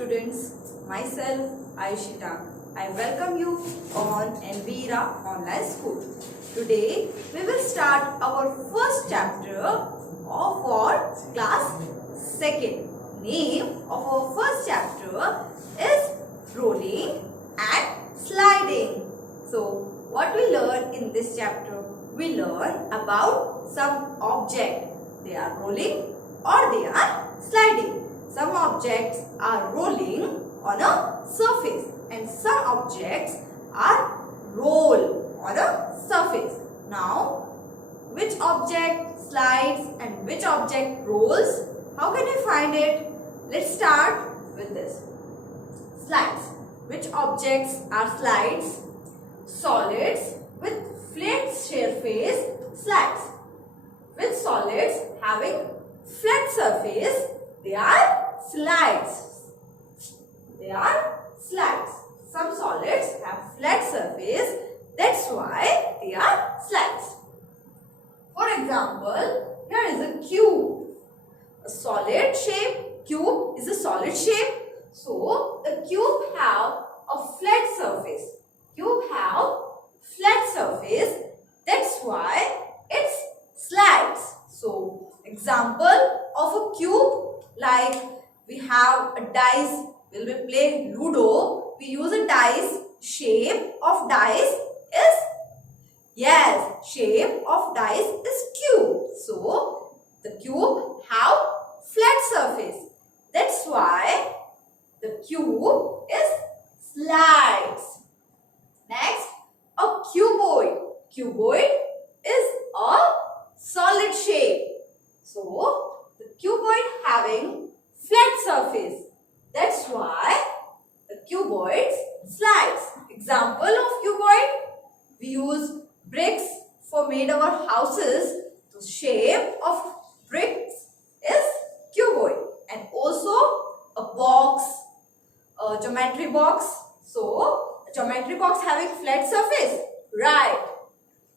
students, myself Ayushi Tak. I welcome you on Anvira Online School. Today we will start our first chapter of our class 2nd. Name of our first chapter is rolling and sliding. So what we learn in this chapter? We learn about some object. They are rolling or they are sliding. Some objects are rolling on a surface and some objects are roll on a surface. Now, which object slides and which object rolls? How can we find it? Let's start with this. Slides. Which objects are slides? Solids with flat surface slides. With solids having flat surface, they are slides. They are slides. Some solids have flat surface, that's why they are slides. For example, here is a cube. A solid shape. Cube is a solid shape. So, the cube have a flat surface. Cube have flat surface, that's why it slides. So, example of a cube, like we have a dice, when we play Ludo, we use a dice. Shape of dice is, shape of dice is cube. So, the cube have flat surface. That's why the cube is slides. Next, a cuboid. Cuboid is a solid shape. So, the cuboid having flat surface. That's why the cuboid slides. Example of cuboid, we use bricks for made our houses. The shape of bricks is cuboid. And also a box, a geometry box. So, a geometry box having flat surface. Right.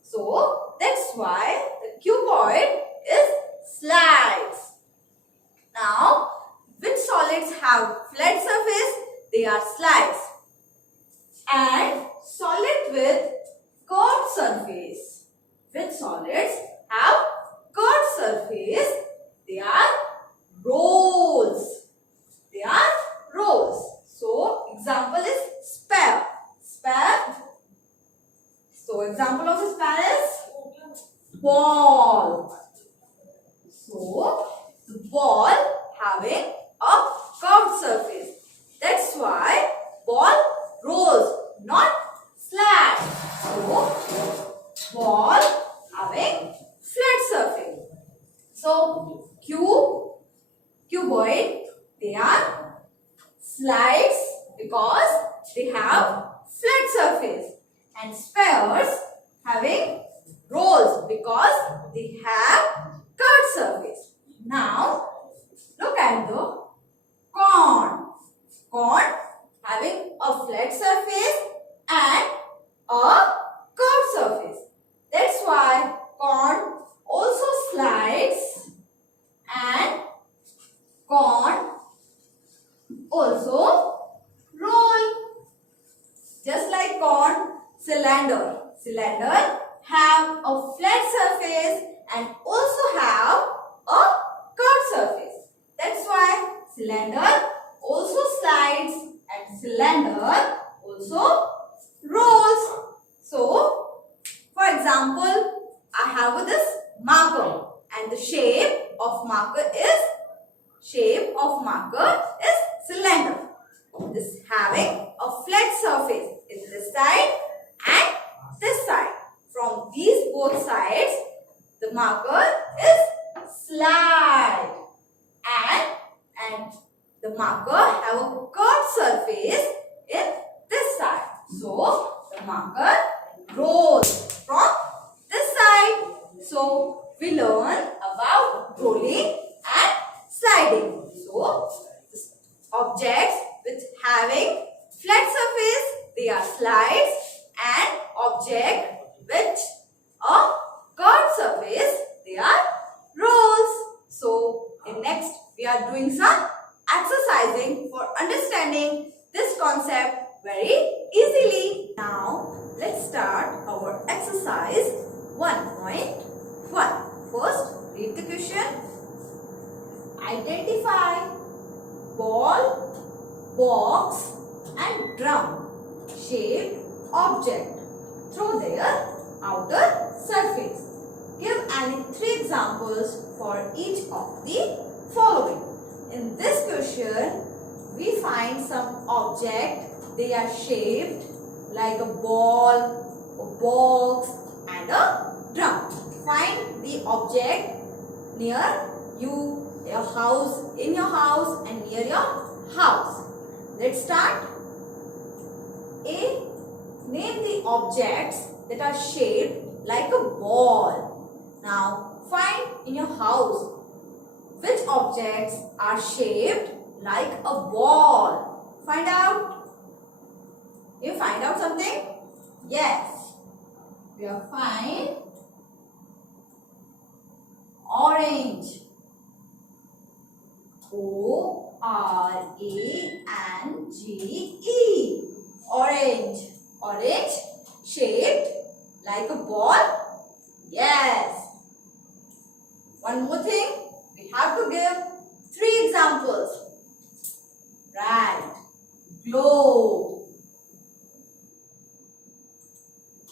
So, that's why the cuboid is slides. Now, which solids have flat surface? They are slides. And solid with curved surface. Which solids have curved surface? They are rolls. They are rolls. So, example is spare. Spare. So, example of the spare is ball. So, the ball having a curved surface. That's why ball rolls, not slides. So, ball having flat surface. So, cuboid, they are slides because they have flat surface. And spheres having rolls because they have curved surface. Now, look at the corn. Corn having a flat surface and a curved surface. That's why corn also slides and corn also roll. Just like corn, cylinder. Cylinder have a flat surface and also have a curved surface. That's why cylinder also slides and cylinder also rolls. So, for example, I have this marker and the shape of marker is cylinder. This having a flat surface in this side and this side. From these both sides, the marker is slide and the marker have a curved surface in this side. So, the marker rolls from this side. So, we learn about rolling and sliding. So, objects with having flat surface, they are slides, and object with a curved surface, they are rolls. So, in next we are doing some exercising for understanding understanding this concept very easily. Now, let's start our exercise 1.1. First, read the question. Identify ball, box and drum shaped object through their outer surface. Give any 3 examples for each of the following. In this question, we find some object. They are shaped like a ball, a box and a drum. Find the object near you, your house, in your house and near your house. Let's start. A. Name the objects that are shaped like a ball. Now find in your house which objects are shaped like a ball. Find out. You find out something? Yes. We are find orange. O-R-A-N-G-E. Orange. Orange shaped like a ball? Yes. One more thing. We have to give 3 examples. Right. Globe.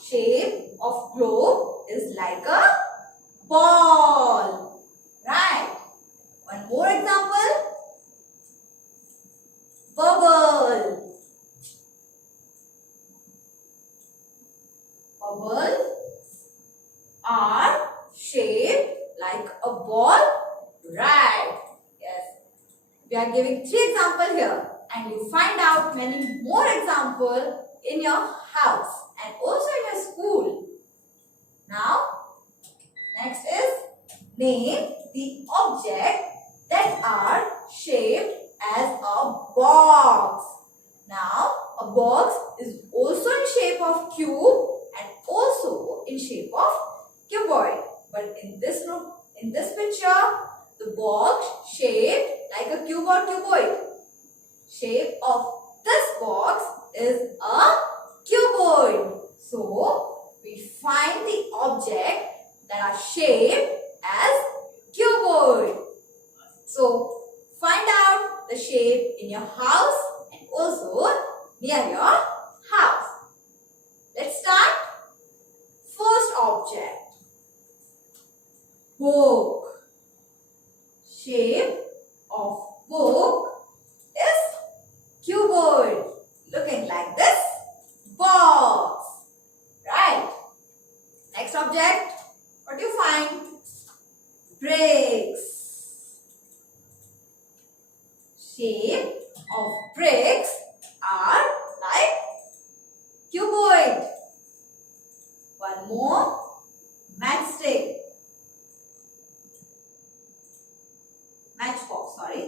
Shape of globe is like a ball. Right. One more example. Bubble. Bubbles are shaped like a ball. Right. Yes. We are giving 3 examples here. And you find out many more examples in your house and also in your school. Now, next is name the object that are shaped as a box. Now, a box is also in shape of cube and also in shape of cuboid. But in this picture, the box shaped like a cube or cuboid. Shape of this box is a cuboid. So, we find the object that are shaped as cuboid. So, find out the shape in your house and also near your house. Let's start. First object. Book. Shape of book is cuboid. Looking like this box. Right. Next object. What do you find? Bricks. Shape of bricks are like cuboid. One more. Matchstick. Matchbox, sorry.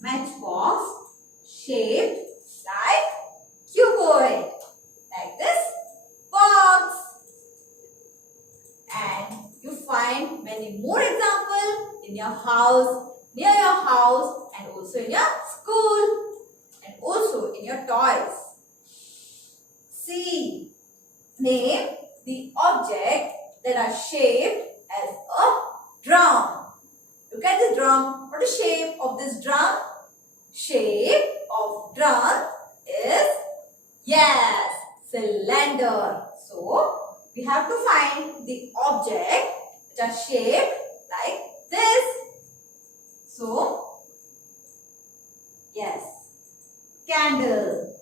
Matchbox shaped like cuboid. Like this box. And you find many more examples in your house, near your house and also in your school and also in your toys. C. Name the object that are shaped as a drum. Look at the drum. What is the shape of this drum? Shape of drum is, yes, cylinder. So, we have to find the object which are shaped like this. So, yes, candle.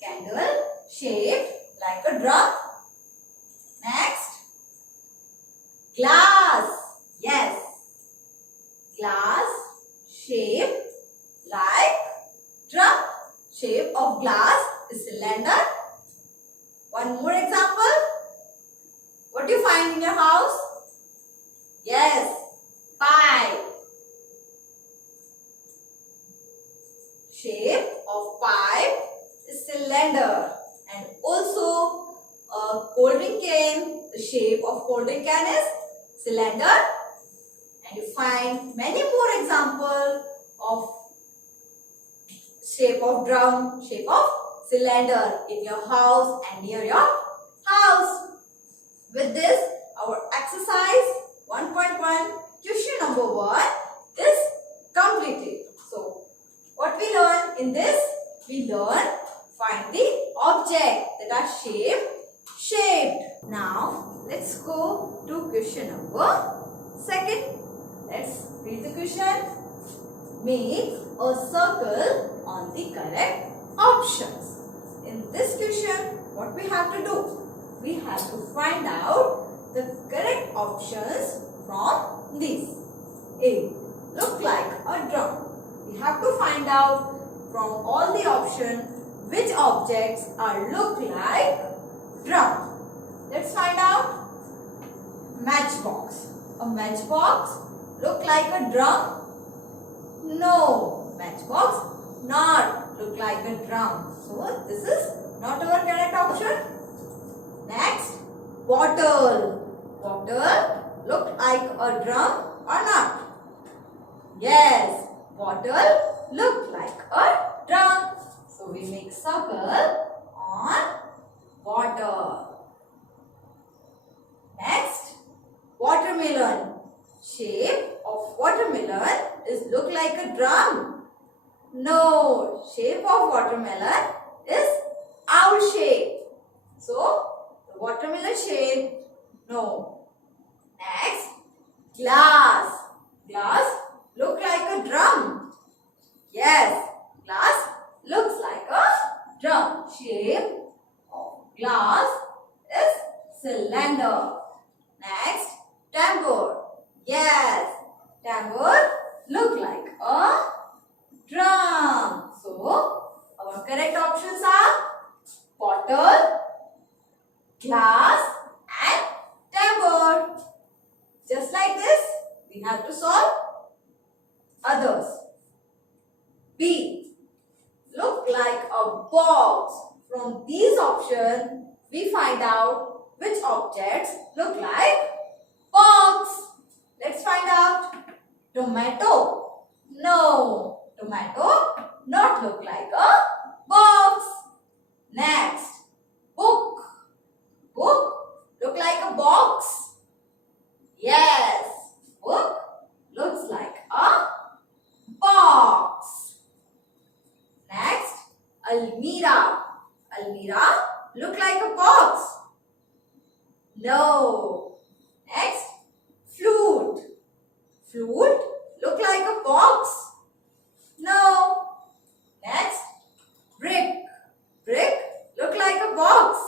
Candle shaped like a drum. Next, glass. Yes, glass shaped like drum. Shape of glass is cylinder. One more example. What do you find in your house? Yes, pipe. Shape of pipe is cylinder. And also a cold drink can. The shape of cold drink can is cylinder and you find many more examples of shape of drum, shape of cylinder in your house and near your house. With this, our exercise 1.1 question number 1 is completed. So, what we learn in this? We learn find the object that are shaped. Now, let's go to question number 2. Let's read the question. Make a circle on the correct options. In this question, what we have to do? We have to find out the correct options from these. A. Look like a drum. We have to find out from all the options which objects are look like drum. Let's find out. Matchbox. A matchbox look like a drum? No. Matchbox not look like a drum. So this is not our correct option. Next, bottle. Bottle look like a drum or not? Yes, bottle look like a drum. So we make circle on bottle. Next, watermelon. Shape of watermelon is look like a drum. No, shape of watermelon is owl shape. So, the watermelon shape, no. Next, glass. Glass look like a drum. Yes, glass looks like a drum. Shape of glass is cylinder. Next, tambour. Yes, tambour look like a drum. So, our correct options are bottle, glass and tambour. Just like this, we have to solve others. B. Look like a box. From these options, we find out which objects look like box. Let's find out. Tomato. No. Tomato not look like a box. Next. Book. Book look like a box. Yes. Book looks like a box. Next. Almirah. Almirah look like a box. No. Next. Flute. Flute look like a box. No. Next. Brick. Brick look like a box.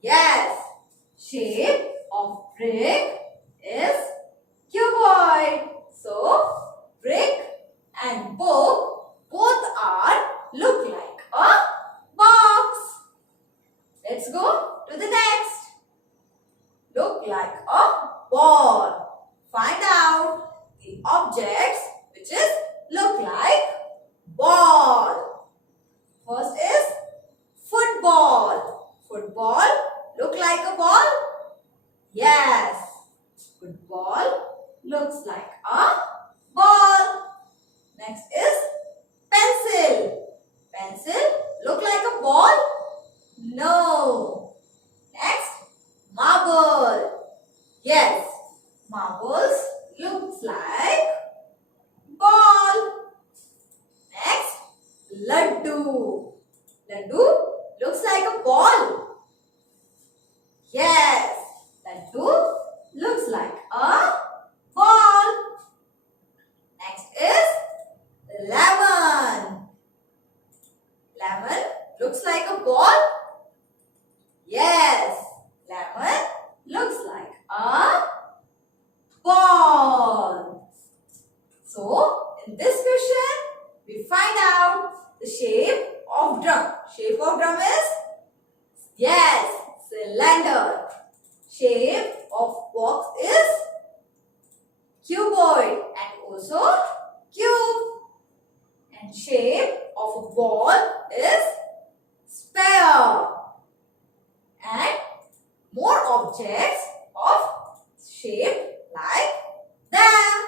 Yes. Shape of brick is cuboid. So, brick and book both are look like a box. Let's go to the next. Look like a ball. Find out the objects which is look like ball. First is football. Football look like a ball? Yes. Football looks like a ball. Next is pencil. Pencil look like a ball? No. Next, marble. Yes, marbles looks like ball. Next, laddu. Laddu looks like a ball. Yes, laddu looks like a ball. Next is lemon. Lemon looks like a ball. Yes, lemon looks like a ball. So, in this question, we find out the shape of drum. Shape of drum is? Yes, cylinder. Shape of box is cuboid and also cube. And shape of a ball is sphere. And more objects of shape like them.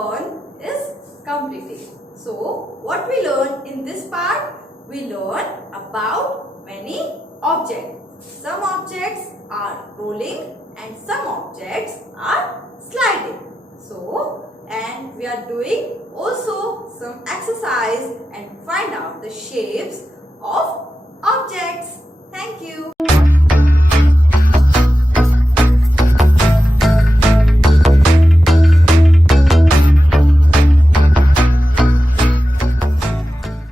1 is completed. So, what we learn in this part? We learn about many objects. Some objects are rolling and some objects are sliding. So, and we are doing also some exercise and find out the shapes of objects.